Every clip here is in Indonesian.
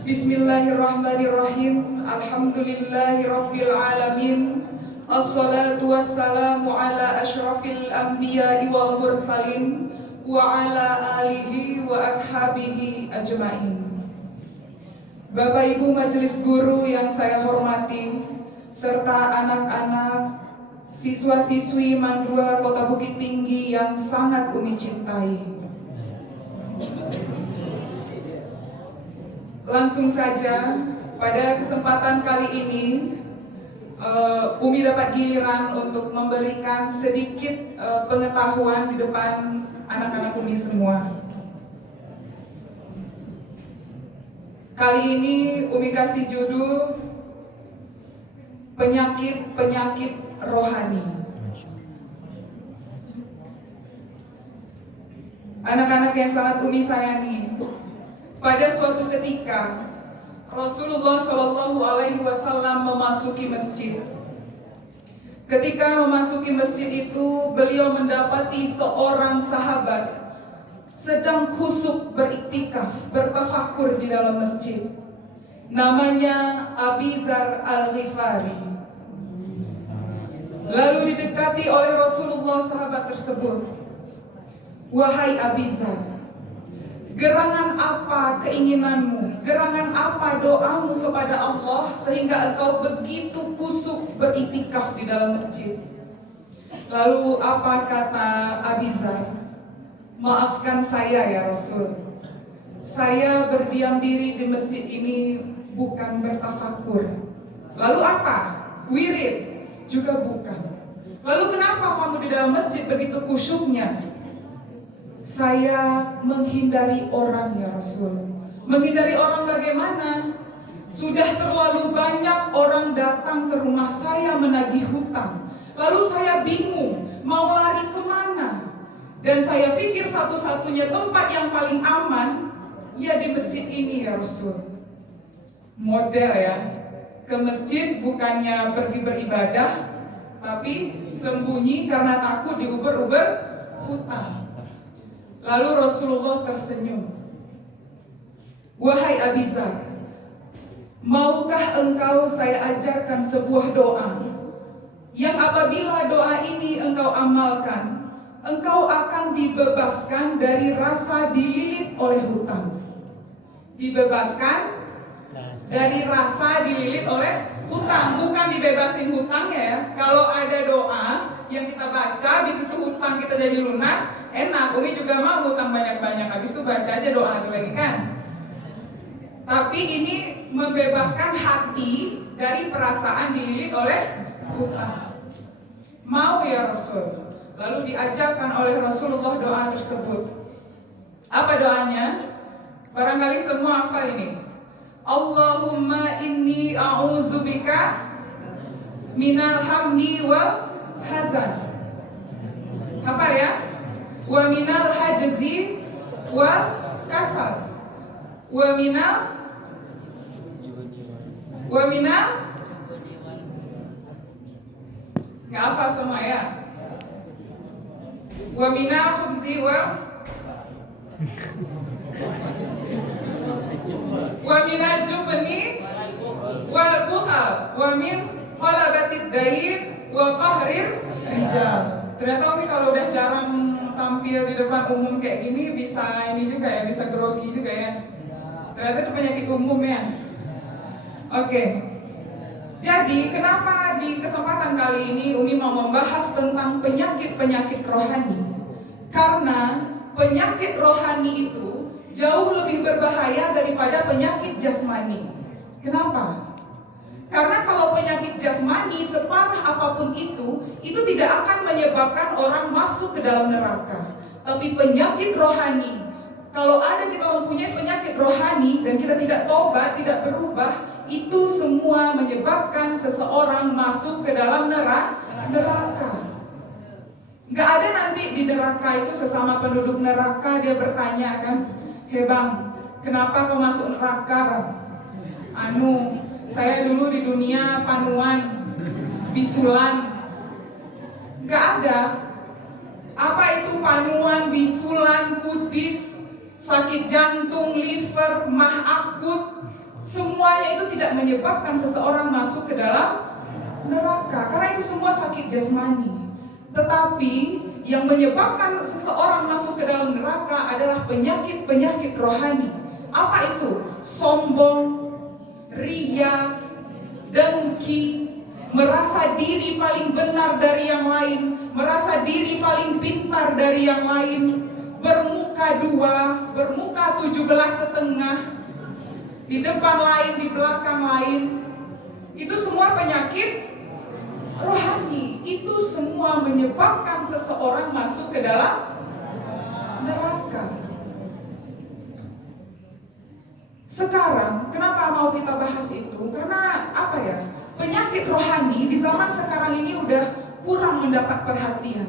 Bismillahirrahmanirrahim. Alhamdulillahirabbil alamin. Assalatu wassalamu ala asyrafil anbiya'i wal mursalin wa ala alihi wa ashabihi ajmain. Bapak Ibu majelis guru yang saya hormati, serta anak-anak siswa-siswi Mandua Kota Bukit Tinggi yang sangat Umi cintai. Langsung saja, pada kesempatan kali ini Umi dapat giliran untuk memberikan sedikit pengetahuan di depan anak-anak Umi semua. Kali ini Umi kasih judul penyakit-penyakit rohani. Anak-anak yang sangat Umi sayangi, pada suatu ketika Rasulullah Shallallahu Alaihi Wasallam memasuki masjid. Ketika memasuki masjid itu, beliau mendapati seorang sahabat sedang khusyuk beriktikaf, bertafakur di dalam masjid. Namanya Abi Dzar Al-Ghifari. Lalu didekati oleh Rasulullah sahabat tersebut. Wahai Abi Dzar, gerangan apa keinginanmu, gerangan apa doamu kepada Allah sehingga engkau begitu khusyuk beriktikaf di dalam masjid? Lalu apa kata Abi Dzar? Maafkan saya ya Rasul, saya berdiam diri di masjid ini bukan bertafakur. Lalu apa? Wirid? Juga bukan. Lalu kenapa kamu di dalam masjid begitu khusyuknya? Saya menghindari orang ya Rasul. Menghindari orang bagaimana? Sudah terlalu banyak orang datang ke rumah saya menagih hutang. Lalu saya bingung mau lari kemana. Dan saya pikir satu-satunya tempat yang paling aman ya di masjid ini ya Rasul. Model ya, ke masjid bukannya pergi beribadah, tapi sembunyi karena takut diuber-uber hutang. Lalu Rasulullah tersenyum. Wahai Abi Dzar, maukah engkau saya ajarkan sebuah doa yang apabila doa ini engkau amalkan, engkau akan dibebaskan dari rasa dililit oleh hutang. Dibebaskan dari rasa dililit oleh hutang, bukan dibebasin hutangnya ya. Kalau ada doa yang kita baca, habis itu hutang kita jadi lunas, enak. Umi juga mau hutang banyak-banyak, habis itu baca aja doa itu lagi kan. Tapi ini membebaskan hati dari perasaan dililit oleh hutang. Mau ya Rasul? Lalu diajarkan oleh Rasulullah doa tersebut. Apa doanya? Barangkali semua hafal ini. Allahumma inni a'udzubika minal hamni wal hazan. Hafal ya? Wa minal hajzi wal kasal. Wa minal nggak hafal semua ya? Wa minal khubzi wa minal jubni wal bukhal wa min qalabatid dain wa qahrir rijal. Ternyata Umi kalau udah jarang tampil di depan umum kayak gini bisa ini juga ya, bisa grogi juga ya. Ternyata itu penyakit umum ya. Oke. Jadi kenapa di kesempatan kali ini Umi mau membahas tentang penyakit-penyakit rohani? Karena penyakit rohani itu jauh lebih berbahaya daripada penyakit jasmani. Kenapa? Karena kalau penyakit jasmani separah apapun itu tidak akan menyebabkan orang masuk ke dalam neraka. Tapi penyakit rohani, kalau ada kita mempunyai penyakit rohani dan kita tidak tobat, tidak berubah, itu semua menyebabkan seseorang masuk ke dalam neraka. Gak ada nanti di neraka itu sesama penduduk neraka dia bertanya kan, "Hei bang, kenapa kau masuk neraka bang?" Saya dulu di dunia panuan, bisulan. Gak ada. Apa itu panuan, bisulan, kudis, sakit jantung, liver, mah akut, semuanya itu tidak menyebabkan seseorang masuk ke dalam neraka, karena itu semua sakit jasmani. Tetapi yang menyebabkan seseorang masuk ke dalam neraka adalah penyakit-penyakit rohani. Apa itu? Sombong, ria, dengki, merasa diri paling benar dari yang lain, merasa diri paling pintar dari yang lain, bermuka dua, bermuka 17,5, di depan lain, di belakang lain. Itu semua penyakit rohani. Itu semua menyebabkan seseorang masuk ke dalam neraka. Sekarang, kenapa mau kita bahas itu? Karena apa ya? Penyakit rohani di zaman sekarang ini udah kurang mendapat perhatian.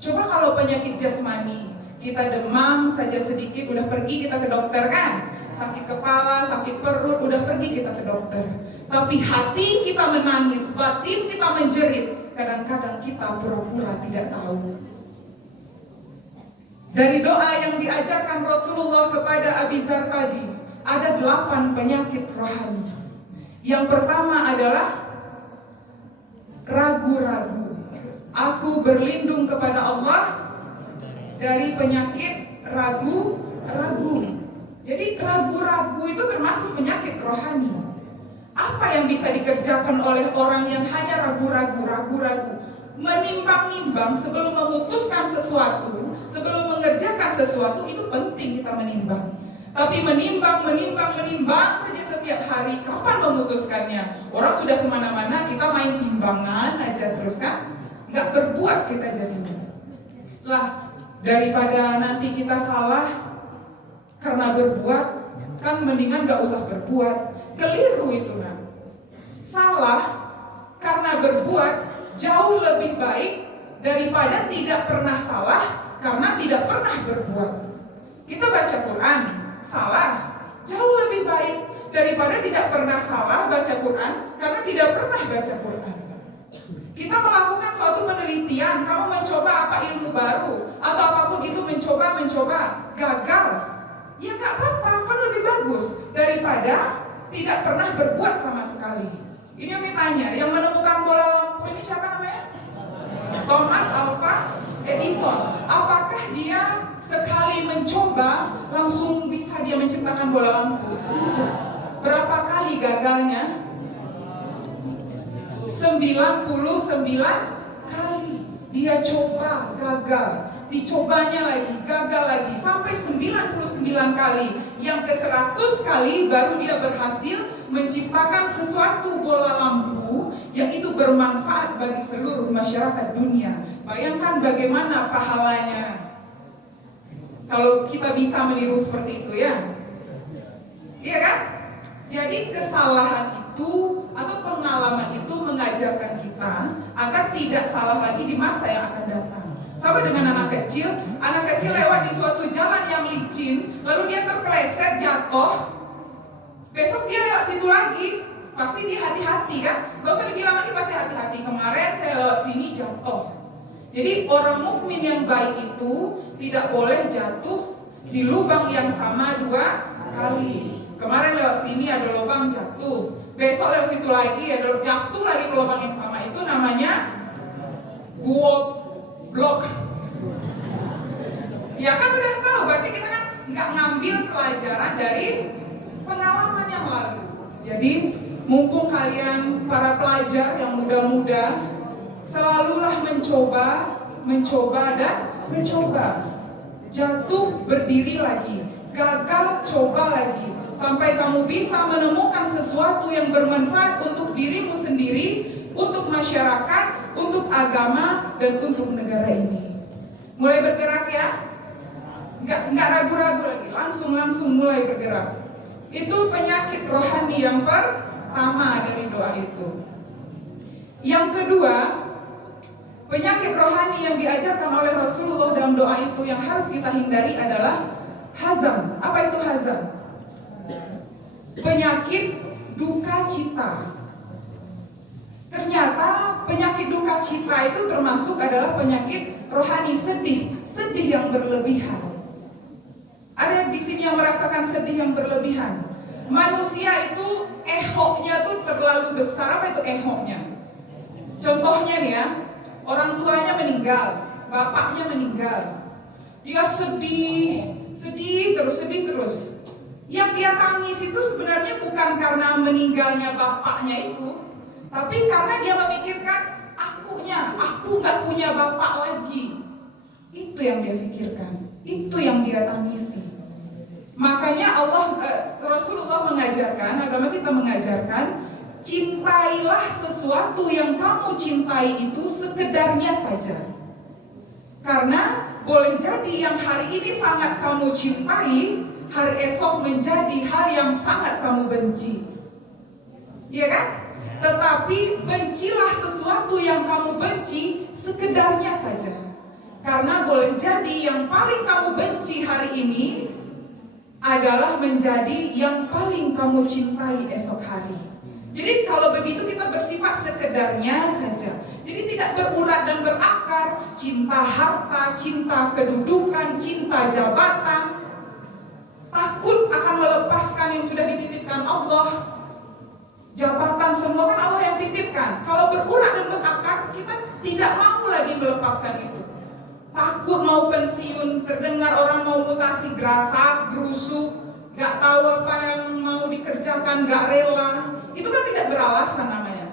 Coba kalau penyakit jasmani, kita demam saja sedikit udah pergi kita ke dokter kan? Sakit kepala, sakit perut, udah pergi kita ke dokter. Tapi hati kita menangis, batin kita menjerit. Kadang-kadang kita pura-pura tidak tahu. Dari doa yang diajarkan Rasulullah kepada Abi Dzar tadi, ada 8 penyakit rohani. Yang pertama adalah ragu-ragu. Aku berlindung kepada Allah dari penyakit ragu-ragu. Jadi ragu-ragu itu termasuk penyakit rohani. Apa yang bisa dikerjakan oleh orang yang hanya ragu-ragu? Menimbang-nimbang sebelum memutuskan sesuatu, sebelum mengerjakan sesuatu, itu penting kita menimbang. Tapi menimbang saja setiap hari, kapan memutuskannya? Orang sudah kemana-mana, kita main timbangan aja terus kan? Nggak berbuat kita jadinya. Lah, daripada nanti kita salah karena berbuat, kan mendingan gak usah berbuat. Keliru itu nah. Salah karena berbuat jauh lebih baik daripada tidak pernah salah karena tidak pernah berbuat. Kita baca Quran, salah jauh lebih baik daripada tidak pernah salah baca Quran karena tidak pernah baca Quran. Kita melakukan suatu penelitian, kamu mencoba apa ilmu baru atau apapun itu, mencoba gagal, ya nggak apa-apa, kan lebih bagus daripada tidak pernah berbuat sama sekali. Ini yang ditanya, yang menemukan bola lampu ini siapa namanya? Thomas Alva Edison. Apakah dia sekali mencoba langsung bisa dia menciptakan bola lampu? Tidak. Berapa kali gagalnya? 99 kali. Dia coba, gagal. Dicobanya lagi, gagal lagi, sampai 99 kali. Yang ke 100 kali baru dia berhasil menciptakan sesuatu bola lampu yang itu bermanfaat bagi seluruh masyarakat dunia. Bayangkan bagaimana pahalanya kalau kita bisa meniru seperti itu ya. Iya kan? Jadi kesalahan itu atau pengalaman itu mengajarkan kita agar tidak salah lagi di masa yang akan datang. Sama dengan anak kecil lewat di suatu jalan yang licin, lalu dia terpeleset jatuh. Besok dia lewat situ lagi, pasti dia hati-hati kan? Gak usah dibilang lagi, pasti hati-hati. Kemarin saya lewat sini jatuh. Jadi orang mukmin yang baik itu tidak boleh jatuh di lubang yang sama 2 kali. Kemarin lewat sini ada lubang jatuh, besok lewat situ lagi ada jatuh lagi ke lubang yang sama. Itu namanya goblok. Ya kan udah tahu, berarti kita kan nggak ngambil pelajaran dari pengalaman yang lalu. Jadi mumpung kalian para pelajar yang muda-muda, selalulah mencoba dan mencoba. Jatuh, berdiri lagi, gagal, coba lagi, sampai kamu bisa menemukan sesuatu yang bermanfaat untuk dirimu sendiri, untuk masyarakat, untuk agama, dan untuk negara ini. Mulai bergerak ya, nggak ragu-ragu lagi, langsung mulai bergerak. Itu penyakit rohani yang pertama dari doa itu. Yang kedua, penyakit rohani yang diajarkan oleh Rasulullah dalam doa itu yang harus kita hindari adalah hazan. Apa itu hazan? Penyakit duka cita. Ternyata penyakit duka cita itu termasuk adalah penyakit rohani, sedih yang berlebihan. Ada di sini yang merasakan sedih yang berlebihan. Manusia itu ehoknya tuh terlalu besar. Apa itu ehoknya? Contohnya nih ya, orang tuanya meninggal, bapaknya meninggal. Dia sedih terus. Yang dia tangis itu sebenarnya bukan karena meninggalnya bapaknya itu, tapi karena dia memikirkan aku nggak punya bapak lagi. Itu yang dia pikirkan, itu yang dia tangisi. Makanya Rasulullah mengajarkan, agama kita mengajarkan, cintailah sesuatu yang kamu cintai itu sekedarnya saja. Karena boleh jadi yang hari ini sangat kamu cintai, hari esok menjadi hal yang sangat kamu benci. Iya kan? Tetapi bencilah sesuatu yang kamu benci sekedarnya saja. Karena boleh jadi yang paling kamu benci hari ini adalah menjadi yang paling kamu cintai esok hari. Jadi kalau begitu kita bersifat sekedarnya saja. Jadi tidak berurat dan berakar, cinta harta, cinta kedudukan, cinta jabatan. Takut akan melepaskan yang sudah dititipkan Allah. Jabatan semua kan Allah yang titipkan. Kalau berurat dan berakar, kita tidak mau lagi melepaskan itu. Takut mau pensiun, terdengar orang mau mutasi, gerasa, gerusuk, gak tahu apa yang mau dikerjakan, gak rela. Itu kan tidak beralasan namanya.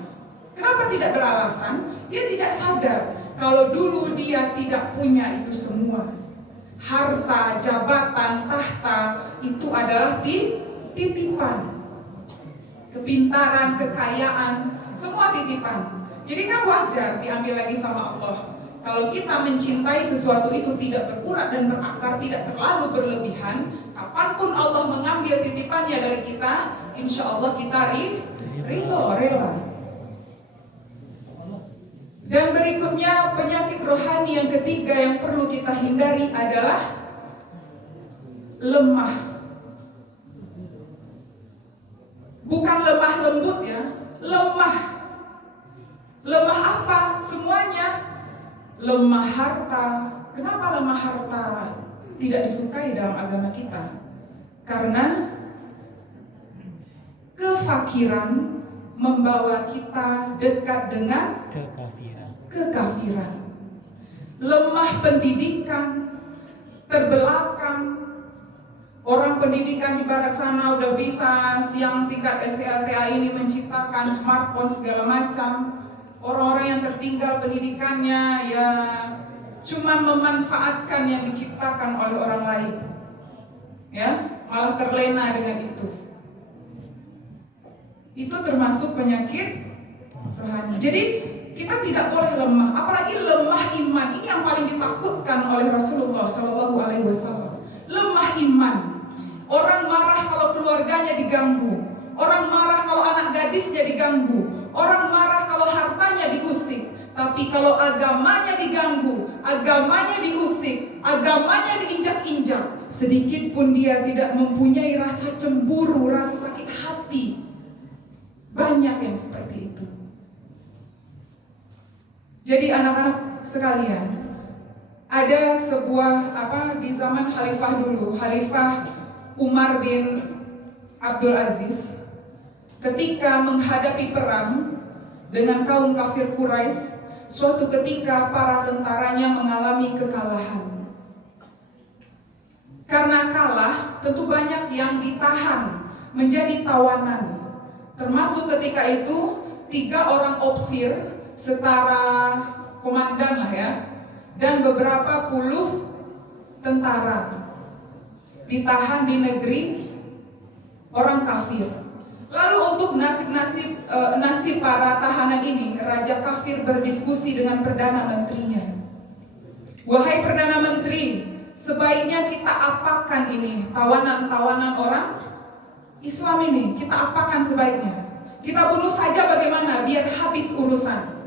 Kenapa tidak beralasan? Dia tidak sadar kalau dulu dia tidak punya itu semua. Harta, jabatan, tahta itu adalah titipan. Kepintaran, kekayaan, semua titipan. Jadi kan wajar diambil lagi sama Allah. Kalau kita mencintai sesuatu itu tidak berurat dan berakar, tidak terlalu berlebihan, kapanpun Allah mengambil titipannya dari kita, insya Allah kita ridho, rela. Dan berikutnya penyakit rohani yang ketiga yang perlu kita hindari adalah lemah. Bukan lemah lembut ya, lemah. Lemah apa? Semuanya. Lemah harta. Kenapa lemah harta tidak disukai dalam agama kita? Karena kefakiran membawa kita dekat dengan kekafiran. Lemah pendidikan, terbelakang. Orang pendidikan di barat sana udah bisa siang tingkat SLTA ini menciptakan smartphone segala macam. Orang-orang yang tertinggal pendidikannya ya cuma memanfaatkan yang diciptakan oleh orang lain. Ya, malah terlena dengan itu. Itu termasuk penyakit rohani. Jadi kita tidak boleh lemah, apalagi lemah iman. Ini yang paling ditakutkan oleh Rasulullah SAW. Lemah iman. Orang marah kalau keluarganya diganggu. Orang marah kalau anak gadisnya diganggu. Orang marah kalau hartanya diusik. Tapi kalau agamanya diganggu, agamanya diusik, agamanya diinjak-injak, sedikit pun dia tidak mempunyai rasa cemburu, rasa sakit hati. Banyak yang seperti itu. Jadi anak-anak sekalian, ada sebuah di zaman khalifah dulu, Khalifah Umar bin Abdul Aziz, ketika menghadapi perang dengan kaum kafir Quraisy, suatu ketika para tentaranya mengalami kekalahan. Karena kalah, tentu banyak yang ditahan menjadi tawanan. Termasuk ketika itu 3 orang opsir setara komandan lah ya, dan beberapa puluh tentara ditahan di negeri orang kafir. Lalu untuk nasib para tahanan ini, Raja kafir berdiskusi dengan Perdana Menterinya. Wahai Perdana Menteri, sebaiknya kita apakan ini tawanan-tawanan orang Islam ini? Kita apakan sebaiknya? Kita bunuh saja bagaimana? Biar habis urusan.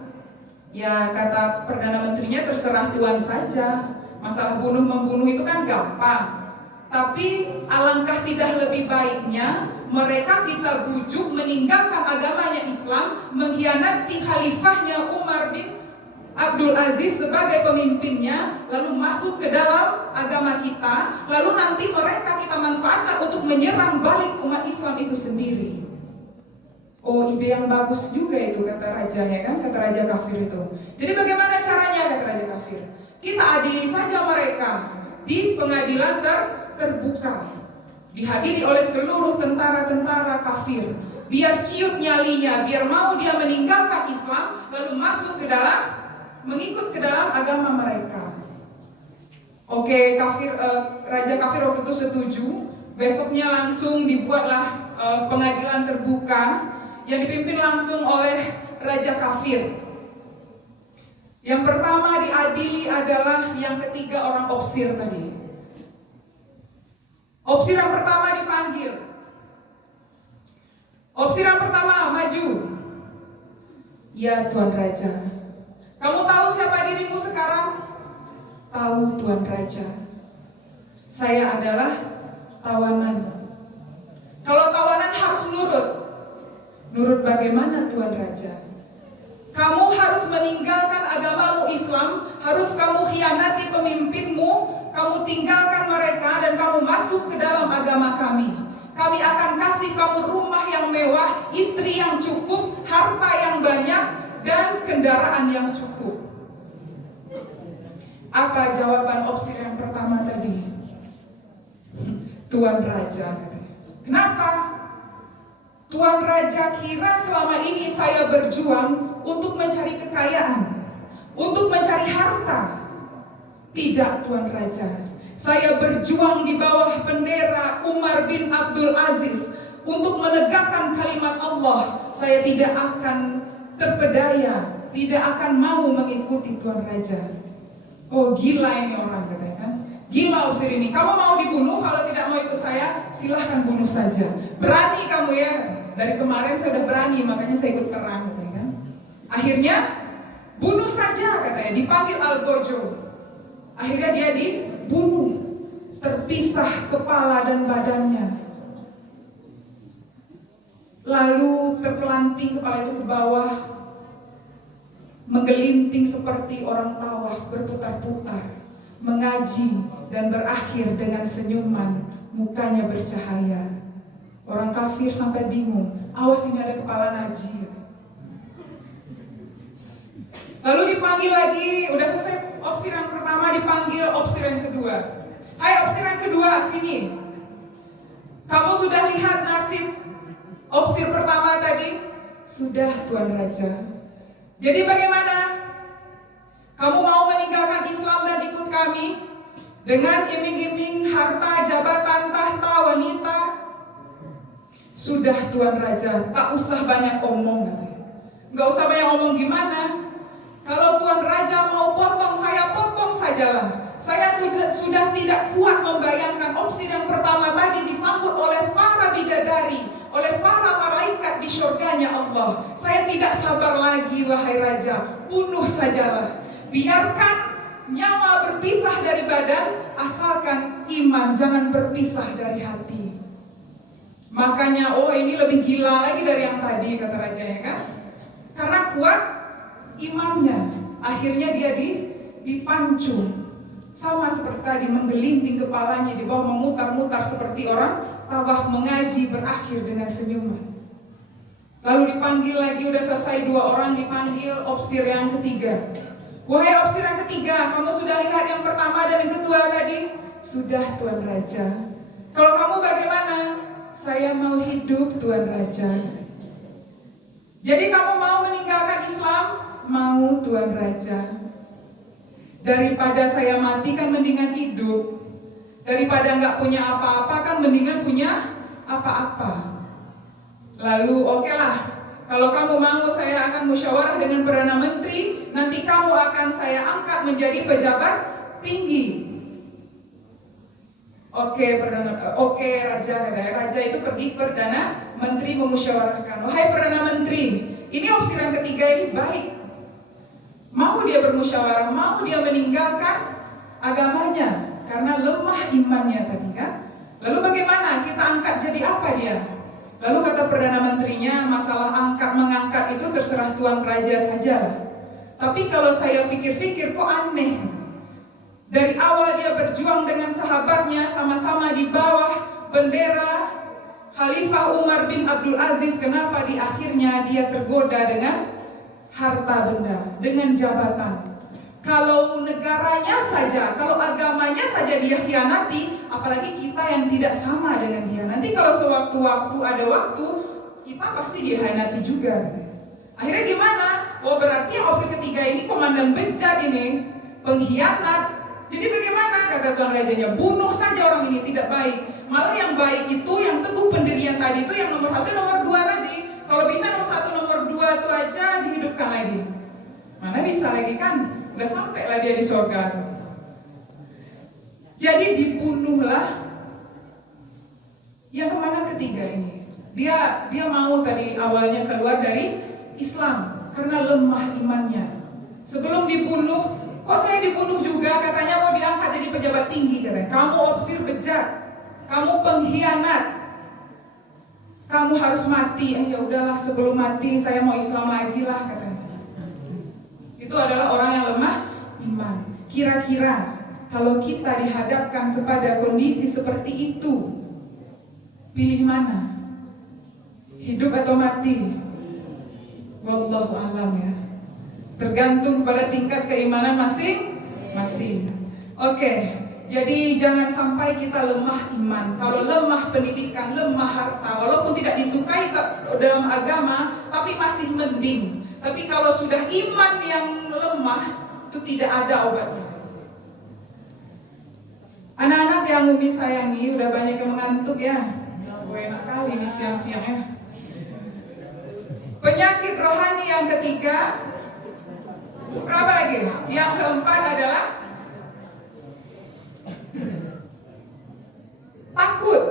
Ya, kata Perdana Menterinya, terserah Tuhan saja. Masalah bunuh-membunuh itu kan gampang. Tapi alangkah tidak lebih baiknya mereka kita bujuk meninggalkan agamanya Islam, mengkhianati khalifahnya Umar bin Abdul Aziz sebagai pemimpinnya, lalu masuk ke dalam agama kita, lalu nanti mereka kita manfaatkan untuk menyerang balik umat Islam itu sendiri. Oh, ide yang bagus juga itu, kata raja, ya kan, kata raja kafir itu. Jadi bagaimana caranya, kata raja kafir? Kita adili saja mereka di pengadilan terbuka, dihadiri oleh seluruh tentara-tentara kafir. Biar ciut nyalinya, biar mau dia meninggalkan Islam, lalu masuk ke dalam, mengikut ke dalam agama mereka. Oke, raja kafir waktu itu setuju. Besoknya langsung dibuatlah pengadilan terbuka yang dipimpin langsung oleh raja kafir. Yang pertama diadili adalah yang ketiga orang opsir tadi. Opsir yang pertama dipanggil. Opsir yang pertama maju. Ya Tuan Raja, kamu tahu siapa dirimu sekarang? Tahu Tuan Raja. Saya adalah tawanan. Kalau tawanan harus nurut. Nurut bagaimana Tuan Raja? Kamu harus meninggalkan agamamu Islam, harus kamu khianati pemimpinmu, kamu tinggalkan mereka dan kamu masuk ke dalam agama kami. Kami akan kasih kamu rumah yang mewah, istri yang cukup, harta yang banyak, dan kendaraan yang cukup. Apa jawaban opsir yang pertama tadi? Tuan Raja katanya. Kenapa? Tuan Raja kira selama ini saya berjuang untuk mencari kekayaan, untuk mencari harta. Tidak Tuan Raja, saya berjuang di bawah bendera Umar bin Abdul Aziz untuk menegakkan kalimat Allah. Saya tidak akan terpedaya, tidak akan mau mengikuti Tuan Raja. Oh gila ini orang, katanya kan. Gila opsir ini, kamu mau dibunuh, kalau tidak mau ikut saya, silahkan bunuh saja. Berani kamu ya, dari kemarin saya udah berani, makanya saya ikut perang, katanya kan. Akhirnya, bunuh saja katanya, dipanggil Algojo. Akhirnya dia dibunuh, terpisah kepala dan badannya. Lalu terpelanting kepala itu ke bawah, menggelinting seperti orang tawaf, berputar-putar, mengaji dan berakhir dengan senyuman, mukanya bercahaya. Orang kafir sampai bingung, awas ini ada kepala Naji. Lalu dipanggil lagi, udah selesai opsir yang pertama, dipanggil opsir yang kedua. Hai opsir yang kedua, sini. Kamu sudah lihat nasib opsir pertama tadi? Sudah Tuan Raja. Jadi bagaimana? Kamu mau meninggalkan Islam dan ikut kami? Dengan iming-iming harta, jabatan, tahta, wanita? Sudah Tuan Raja, tak usah banyak omong. Gak usah banyak omong gimana? Kalau Tuan Raja mau potong, saya potong sajalah. Saya sudah tidak kuat membayangkan opsi yang pertama tadi disambut oleh para bidadari, oleh para malaikat di syurganya Allah. Saya tidak sabar lagi, wahai Raja, bunuh sajalah. Biarkan nyawa berpisah dari badan, asalkan iman jangan berpisah dari hati. Makanya, oh ini lebih gila lagi dari yang tadi, kata Raja, ya kan? Karena kuat imannya, akhirnya dia dipancung. Sama seperti tadi, menggelinting kepalanya di bawah, memutar-mutar seperti orang tawaf, mengaji, berakhir dengan senyuman. Lalu dipanggil lagi, udah selesai 2 orang, dipanggil opsir yang ketiga. Wahai opsir yang ketiga, kamu sudah lihat yang pertama dan yang kedua tadi? Sudah Tuan Raja. Kalau kamu bagaimana? Saya mau hidup Tuan Raja. Jadi kamu mau meninggalkan Islam? Mau Tuan Raja. Daripada saya mati kan mendingan hidup. Daripada nggak punya apa-apa kan mendingan punya apa-apa. Lalu oke lah, kalau kamu mau saya akan musyawarah dengan Perdana Menteri. Nanti kamu akan saya angkat menjadi pejabat tinggi. Oke Raja, katanya. Raja itu pergi Perdana Menteri memusyawarahkan. Wahai Perdana Menteri, ini opsi yang ketiga ini baik. Mau dia bermusyawarah, mau dia meninggalkan agamanya karena lemah imannya tadi kan. Lalu bagaimana? Kita angkat jadi apa dia? Lalu kata Perdana Menterinya, masalah angkat mengangkat itu terserah Tuan Raja sajalah. Tapi kalau saya pikir-pikir kok aneh. Dari awal dia berjuang dengan sahabatnya, sama-sama di bawah bendera Khalifah Umar bin Abdul Aziz. Kenapa di akhirnya dia tergoda dengan harta benda, dengan jabatan? Kalau negaranya saja, kalau agamanya saja dia khianati, apalagi kita yang tidak sama dengan dia. Nanti kalau sewaktu-waktu ada waktu, kita pasti dikhianati juga. Akhirnya gimana? Oh, berarti yang opsi ketiga ini komandan bejat ini, pengkhianat. Jadi bagaimana? Kata tuan rajanya, bunuh saja orang ini, tidak baik. Malah yang baik itu, yang teguh pendirian tadi itu, yang nomor 1, nomor 2 tadi. Kalau bisa nomor 1, nomor 2 itu aja dihidupkan lagi. Mana bisa lagi kan? Udah sampai lah dia di surga tuh. Jadi dibunuhlah yang komandan ketiga ini. Dia mau tadi awalnya keluar dari Islam karena lemah imannya. Sebelum dibunuh, kok saya dibunuh juga? Katanya mau diangkat jadi pejabat tinggi katanya. Kamu opsir bejat, kamu pengkhianat, kamu harus mati. Ya udahlah, sebelum mati saya mau Islam lagi lah katanya. Itu adalah orang yang lemah iman. Kira-kira kalau kita dihadapkan kepada kondisi seperti itu, pilih mana? Hidup atau mati? Wallahu a'lam ya. Tergantung kepada tingkat keimanan masing-masing. Oke, jadi jangan sampai kita lemah iman. Kalau lemah pendidikan, lemah harta, walaupun tidak disukai dalam agama, tapi masih mending. Tapi kalau sudah iman yang lemah, itu tidak ada obatnya. Anak-anak yang Umi sayangi, udah banyak yang mengantuk ya. Enak kali ini siang-siang ya. Penyakit rohani yang ketiga, berapa lagi? Yang keempat adalah takut.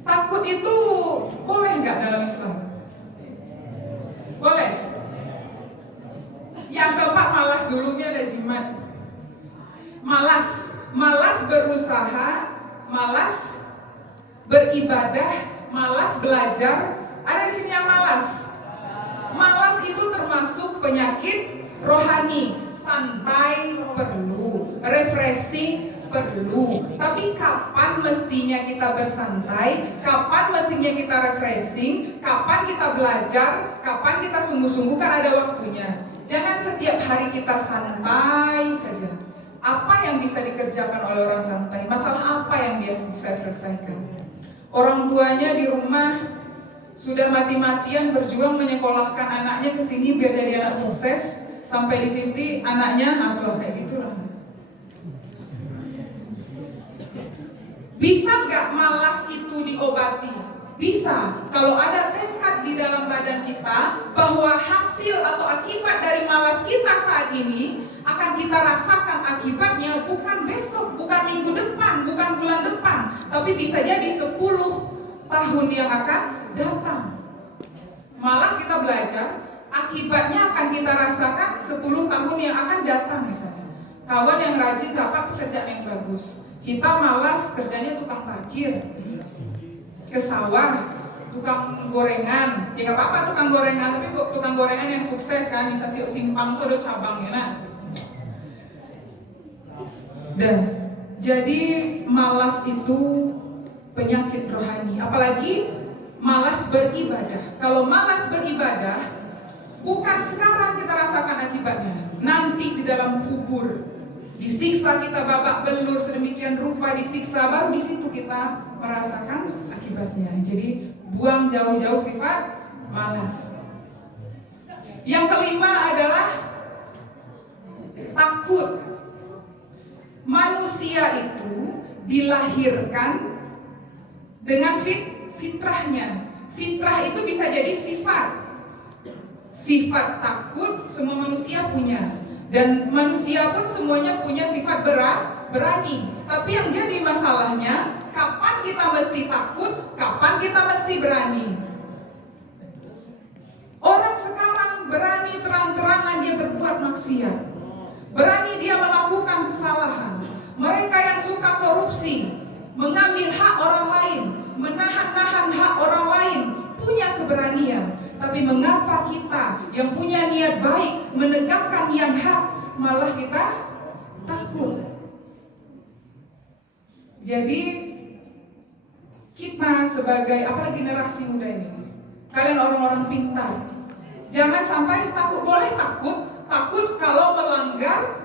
Takut itu boleh nggak dalam Islam? Boleh. Yang keempat malas, dulunya ada jimat. Malas berusaha, malas beribadah, malas belajar. Ada di sini yang malas. Malas itu termasuk penyakit rohani. Santai perlu, refreshing perlu. Tapi kapan mestinya kita bersantai? Kapan mestinya kita refreshing? Kapan kita belajar? Kapan kita sungguh-sungguh? Kan ada waktunya. Jangan setiap hari kita santai saja. Apa yang bisa dikerjakan oleh orang santai? Masalah apa yang dia bisa selesaikan? Orang tuanya di rumah sudah mati-matian berjuang menyekolahkan anaknya ke sini biar jadi anak sukses. Sampai di sini anaknya atau kayak gitulah. Bisa nggak malas itu diobati? Bisa. Kalau ada tekad di dalam badan kita bahwa hasil atau akibat dari malas kita saat ini akan kita rasakan akibatnya bukan besok, bukan minggu depan, bukan bulan depan, tapi bisa jadi 10 tahun yang akan datang. Malas kita belajar, akibatnya akan kita rasakan 10 tahun yang akan datang misalnya. Kawan yang rajin dapat pekerjaan yang bagus. Kita malas kerjanya tukang parkir, ke sawah, tukang gorengan. Ya nggak apa-apa tukang gorengan, tapi kok tukang gorengan yang sukses kan, bisa tiap simpang tuh ada cabangnya nah. Dan jadi malas itu penyakit rohani. Apalagi malas beribadah. Kalau malas beribadah, bukan sekarang kita rasakan akibatnya. Nanti di dalam kubur disiksa kita babak belur sedemikian rupa, disiksa, baru di situ kita merasakan akibatnya. Jadi buang jauh-jauh sifat malas. Yang kelima adalah takut. Manusia itu dilahirkan dengan fitrahnya. Fitrah itu bisa jadi sifat. Sifat takut semua manusia punya. Dan manusia pun semuanya punya sifat berani. Tapi yang jadi masalahnya, kapan kita mesti takut, kapan kita mesti berani. Orang sekarang berani terang-terangan dia berbuat maksiat, berani dia melakukan kesalahan. Mereka yang suka korupsi, mengambil hak orang lain, menahan-nahan hak orang lain, punya keberanian. Tapi mengapa kita yang punya niat baik menegakkan yang hak malah kita takut? Jadi kita sebagai apalagi generasi muda ini, kalian orang-orang pintar, jangan sampai takut. Boleh takut kalau melanggar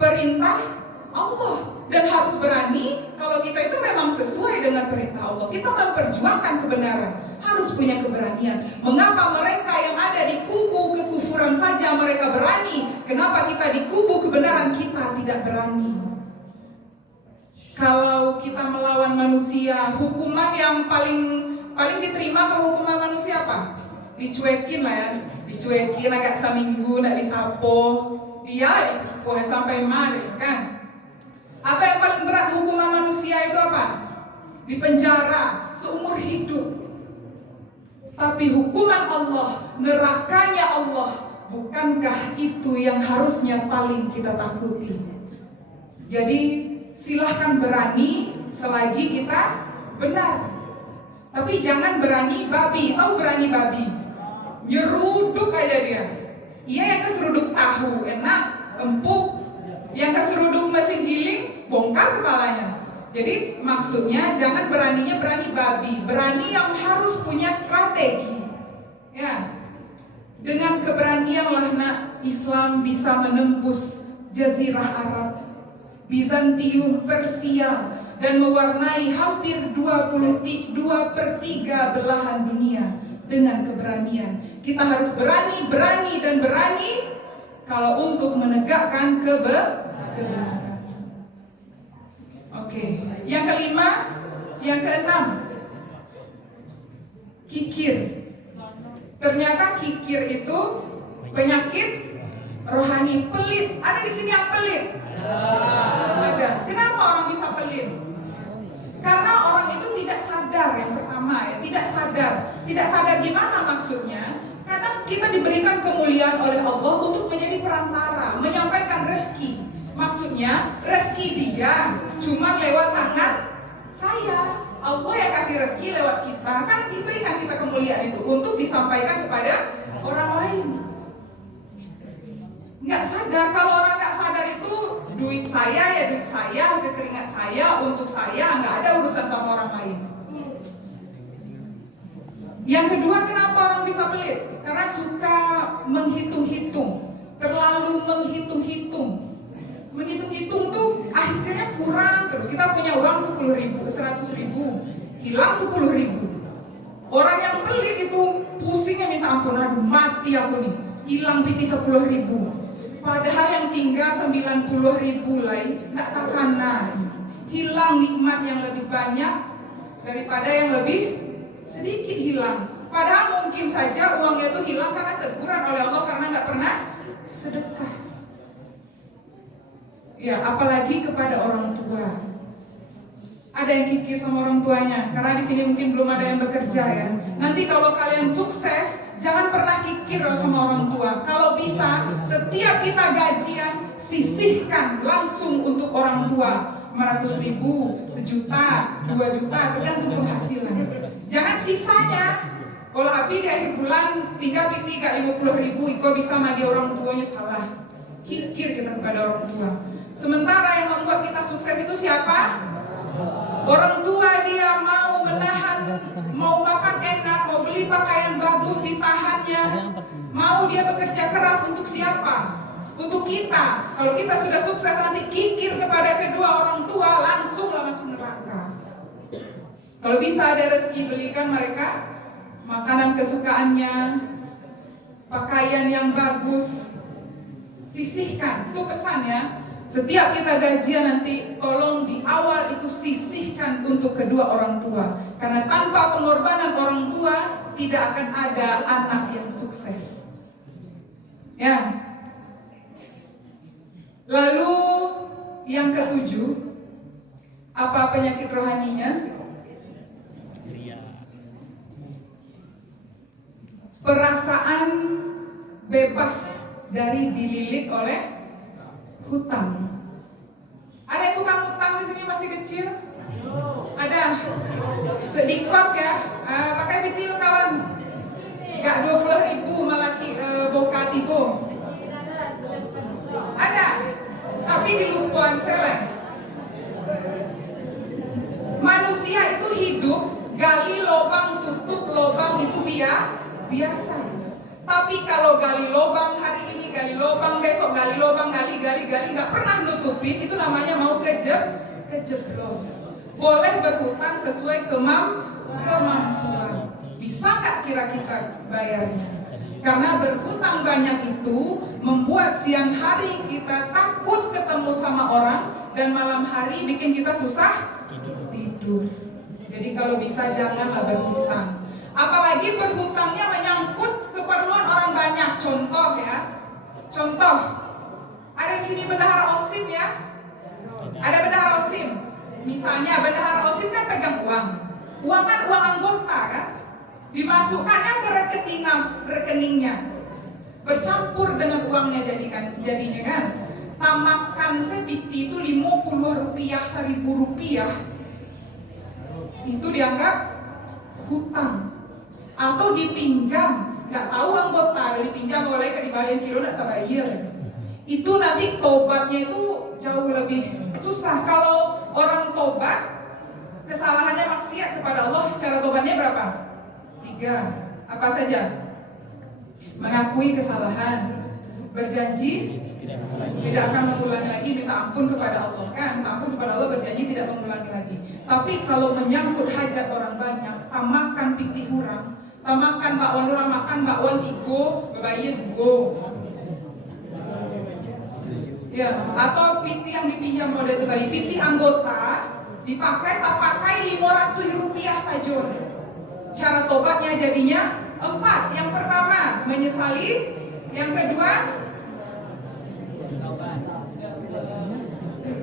perintah Allah, dan harus berani kalau kita itu memang sesuai dengan perintah Allah. Kita memperjuangkan kebenaran, harus punya keberanian. Mengapa mereka yang ada di kubu kekufuran saja mereka berani? Kenapa kita di kubu kebenaran kita tidak berani? Kalau kita melawan manusia, hukuman yang paling diterima kalau hukuman manusia apa? Dicuekin lah ya, dicuekin agak seminggu, nak disapo, dia dipuas sampai mari kan? Atau yang paling berat hukuman manusia itu apa? Dipenjara seumur hidup. Tapi hukuman Allah, nerakanya Allah, bukankah itu yang harusnya paling kita takuti? Jadi silahkan berani selagi kita benar. Tapi jangan berani babi. Tahu berani babi? Nyeruduk aja dia. Iya yang keseruduk tahu enak, empuk. Yang keseruduk mesin giling, bongkar kepalanya. Jadi maksudnya jangan beraninya berani babi. Berani yang harus punya strategi. Ya. Dengan keberanianlah nak Islam bisa menembus Jazirah Arab, Bizantium, Persia, dan mewarnai hampir 2/3 belahan dunia dengan keberanian. Kita harus berani kalau untuk menegakkan kebenaran. Oke. Yang kelima, yang keenam, kikir. Ternyata kikir itu penyakit rohani, pelit. Ada di sini yang pelit? Ada. Kenapa orang bisa pelit? Karena orang itu tidak sadar, yang pertama ya, tidak sadar gimana maksudnya. Kadang kita diberikan kemuliaan oleh Allah untuk menjadi perantara, menyampaikan rezeki. Maksudnya rezeki dia cuma lewat tangan saya. Allah yang kasih rezeki lewat kita, kan diberikan kita kemuliaan itu untuk disampaikan kepada orang lain. Nggak sadar, kalau orang nggak sadar itu duit saya ya duit saya, hasil keringat saya untuk saya, nggak ada urusan sama orang lain. Yang kedua, kenapa orang bisa pelit? Karena suka menghitung-hitung, terlalu menghitung-hitung. Menghitung-hitung tuh akhirnya kurang terus. Kita punya uang 10.000, 100.000, hilang 10.000. Orang yang pelit itu pusingnya minta ampun, aduh mati aku nih, hilang piti 10.000. Padahal yang tinggal 90.000 lagi, nggak takana, hilang nikmat yang lebih banyak daripada yang lebih sedikit hilang. Padahal mungkin saja uangnya itu hilang karena teguran oleh Allah karena nggak pernah sedekah. Ya, apalagi kepada orang tua. Ada yang kikir sama orang tuanya, karena di sini mungkin belum ada yang bekerja ya. Nanti kalau kalian sukses, jangan pernah kikir sama orang tua. Kalau bisa, setiap kita gajian, sisihkan langsung untuk orang tua. 500.000, 1 juta, 2 juta, tergantung penghasilan. Jangan sisanya. Kalau api di akhir bulan tinggal piti 50.000, kok bisa magi orang tuanya, salah. Kikir kita kepada orang tua. Sementara yang membuat kita sukses itu siapa? Orang tua. Dia mau menahan, mau makan enak, mau beli pakaian bagus ditahannya. Mau dia bekerja keras untuk siapa? Untuk kita. Kalau kita sudah sukses nanti kikir kepada kedua orang tua, langsunglah masuk neraka. Kalau bisa ada rezeki, belikan mereka makanan kesukaannya, pakaian yang bagus, sisihkan. Itu pesannya. Setiap kita gajian nanti tolong di awal itu sisihkan untuk kedua orang tua. Karena tanpa pengorbanan orang tua tidak akan ada anak yang sukses. Ya. Lalu yang ketujuh, apa penyakit rohaninya? Perasaan bebas dari dililit oleh hutang. Ada yang suka hutang di sini masih kecil? Ada. Sedih kos ya, pakai pitil kawan. Nggak 20.000 Malaki Bokatibo. Ada, tapi di Lupuan Seleng. Manusia itu hidup, gali lubang, tutup lubang itu biasa. Tapi kalau gali lubang hari ini, gali lubang besok, gali lubang, gali, nggak pernah nutupin, itu namanya mau kejeblos. Boleh berhutang sesuai kemampuan. Bisa nggak kira kita bayarnya? Karena berhutang banyak itu membuat siang hari kita takut ketemu sama orang, dan malam hari bikin kita susah tidur. Jadi kalau bisa janganlah berhutang. Apalagi berhutangnya menyangkut keperluan orang banyak. Contoh ya, contoh. Ada di sini bendahara OSIM ya. Ada bendahara OSIM. Misalnya bendahara OSIM kan pegang uang. Uang kan uang anggota kan. Dimasukkannya ke rekeningnya. Bercampur dengan uangnya jadinya kan. Tamakan sepiti itu 50 rupiah, 1.000 rupiah. Itu dianggap hutang. Atau dipinjam, nggak tahu anggota, dari pinjam oleh ke dibalikin kilo nggak terbayar. Itu nanti tobatnya itu jauh lebih susah. Kalau orang tobat, kesalahannya maksiat kepada Allah, cara tobatnya berapa? 3. Apa saja? Mengakui kesalahan, berjanji tidak akan mengulangi lagi, minta ampun kepada Allah kan, minta ampun kepada Allah, berjanji tidak mengulangi lagi. Tapi kalau menyangkut hajat orang banyak, tamakan pitih hurang, tamakan bakwan orang makan bakwan 3, bebayar 2. Ya, atau pitih yang dipinjam model itu tadi, pitih anggota dipakai tak pakai 500 rupiah saja. Cara tobatnya jadinya 4. Yang pertama menyesali, yang kedua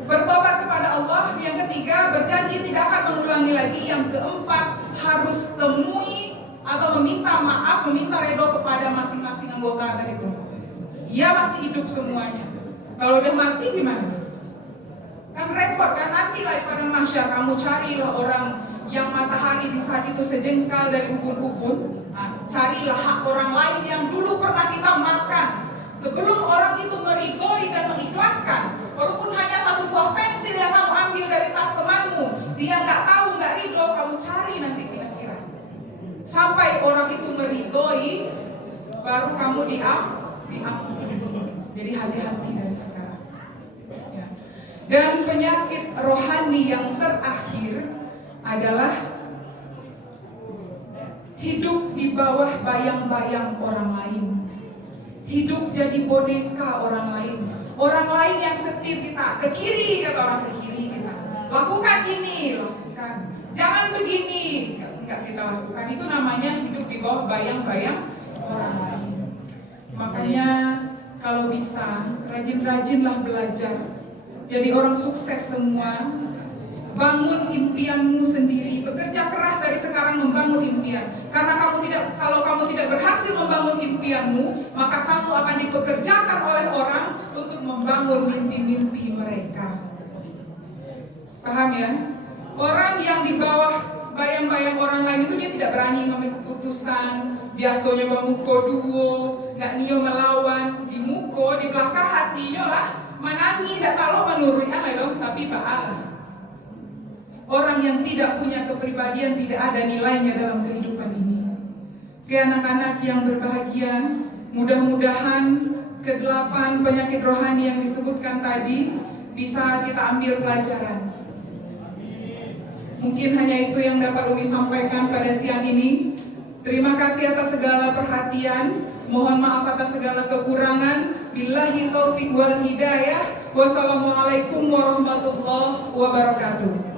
bertobat kepada Allah, yang ketiga berjanji tidak akan mengulangi lagi, yang keempat harus temui atau meminta maaf, meminta redho kepada masing-masing anggota tadi itu. Ia masih hidup semuanya. Kalau udah mati gimana? Kan repot kan, nanti lah di padang mahsyar kamu carilah orang yang matahari di saat itu sejengkal dari ubun-ubun. Nah, carilah hak orang lain yang dulu pernah kita makan. Sebelum orang itu meridhoi dan mengikhlaskan, walaupun hanya 1 buah pensil yang kamu ambil dari tas temanmu, dia nggak tahu, nggak ridho, kamu cari nanti di akhirat. Sampai orang itu meridhoi, baru kamu diampuni. Jadi hati-hati dari sekarang. Ya. Dan penyakit rohani yang terakhir adalah hidup di bawah bayang-bayang orang lain. Hidup jadi boneka orang lain. Orang lain yang setir kita, ke kiri kata orang, ke kiri kita. Lakukan ini, lakukan. Jangan begini, enggak kita lakukan. Itu namanya hidup di bawah bayang-bayang orang lain. Makanya kalau bisa, rajin-rajinlah belajar. Jadi orang sukses semua. Bangun impianmu sendiri, bekerja keras dari sekarang membangun impian. Karena kalau kamu tidak berhasil membangun impianmu, maka kamu akan dipekerjakan oleh orang untuk membangun mimpi-mimpi mereka. Paham ya? Orang yang di bawah bayang-bayang orang lain itu dia tidak berani mengambil keputusan. Biasanya bamuko duo, nggak nio melawan, di muko, di belakang hatinya lah menangi, tidak tahu menurut tapi baal. Orang yang tidak punya kepribadian tidak ada nilainya dalam kehidupan ini. Ke anak-anak yang berbahagia, mudah-mudahan ke-8 penyakit rohani yang disebutkan tadi bisa kita ambil pelajaran. Mungkin hanya itu yang dapat Umi sampaikan pada siang ini. Terima kasih atas segala perhatian. Mohon maaf atas segala kekurangan. Billahi taufiq wal hidayah. Wassalamualaikum warahmatullahi wabarakatuh.